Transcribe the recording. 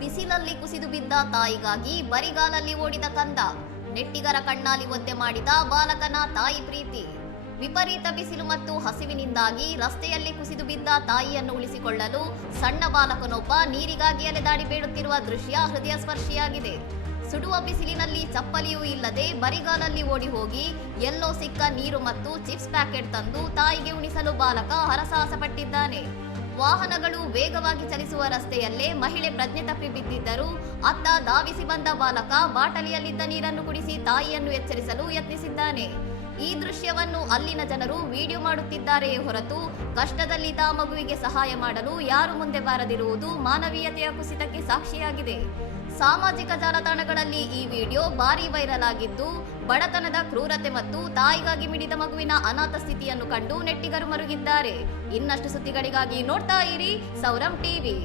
ಬಿಸಿಲಲ್ಲಿ ಕುಸಿದು ಬಿದ್ದ ತಾಯಿಗಾಗಿ ಬರಿಗಾಲಲ್ಲಿ ಓಡಿದ ಕಂದ, ನೆಟ್ಟಿಗರ ಕಣ್ಣಾಲಿ ಒದ್ದೆ ಮಾಡಿದ ಬಾಲಕನ ತಾಯಿ ಪ್ರೀತಿ. ವಿಪರೀತ ಬಿಸಿಲು ಮತ್ತು ಹಸಿವಿನಿಂದಾಗಿ ರಸ್ತೆಯಲ್ಲಿ ಕುಸಿದು ಬಿದ್ದ ತಾಯಿಯನ್ನು ಉಳಿಸಿಕೊಳ್ಳಲು ಸಣ್ಣ ಬಾಲಕನೊಬ್ಬ ನೀರಿಗಾಗಿ ಅಲೆದಾಡಿ ಬೇಡುತ್ತಿರುವ ದೃಶ್ಯ ಹೃದಯ ಸ್ಪರ್ಶಿಯಾಗಿದೆ. ಸುಡುವ ಬಿಸಿಲಿನಲ್ಲಿ ಚಪ್ಪಲಿಯೂ ಇಲ್ಲದೆ ಬರಿಗಾಲಲ್ಲಿ ಓಡಿ ಹೋಗಿ ಎಲ್ಲೋ ಸಿಕ್ಕ ನೀರು ಮತ್ತು ಚಿಪ್ಸ್ ಪ್ಯಾಕೆಟ್ ತಂದು ತಾಯಿಗೆ ಉಣಿಸಲು ಬಾಲಕ ಹರಸಾಹಸ ಪಟ್ಟಿದ್ದಾನೆ. ವಾಹನಗಳು ವೇಗವಾಗಿ ಚಲಿಸುವ ರಸ್ತೆಯಲ್ಲೇ ಮಹಿಳೆ ಪ್ರಜ್ಞೆ ತಪ್ಪಿ ಬಿದ್ದಿದ್ದರು. ಅತ್ತ ಧಾವಿಸಿ ಬಂದ ಬಾಲಕ ಬಾಟಲಿಯಲ್ಲಿದ್ದ ನೀರನ್ನು ಕುಡಿಸಿ ತಾಯಿಯನ್ನು ಎಚ್ಚರಿಸಲು ಯತ್ನಿಸಿದ್ದಾನೆ. ಈ ದೃಶ್ಯವನ್ನು ಅಲ್ಲಿನ ಜನರು ವಿಡಿಯೋ ಮಾಡುತ್ತಿದ್ದಾರೆಯೇ ಹೊರತು ಕಷ್ಟದಲ್ಲಿದ್ದ ಮಗುವಿಗೆ ಸಹಾಯ ಮಾಡಲು ಯಾರು ಮುಂದೆ ಬಾರದಿರುವುದು ಮಾನವೀಯತೆಯ ಕುಸಿತಕ್ಕೆ ಸಾಕ್ಷಿಯಾಗಿದೆ. ಸಾಮಾಜಿಕ ಜಾಲತಾಣಗಳಲ್ಲಿ ಈ ವಿಡಿಯೋ ಭಾರೀ ವೈರಲ್ ಆಗಿದ್ದು, ಬಡತನದ ಕ್ರೂರತೆ ಮತ್ತು ತಾಯಿಗಾಗಿ ಮಿಡಿದ ಮಗುವಿನ ಅನಾಥ ಸ್ಥಿತಿಯನ್ನು ಕಂಡು ನೆಟ್ಟಿಗರು ಮರುಗಿದ್ದಾರೆ. ಇನ್ನಷ್ಟು ಸುದ್ದಿಗಳಿಗಾಗಿ ನೋಡ್ತಾ ಇರಿ ಸೌರಂ ಟಿವಿ.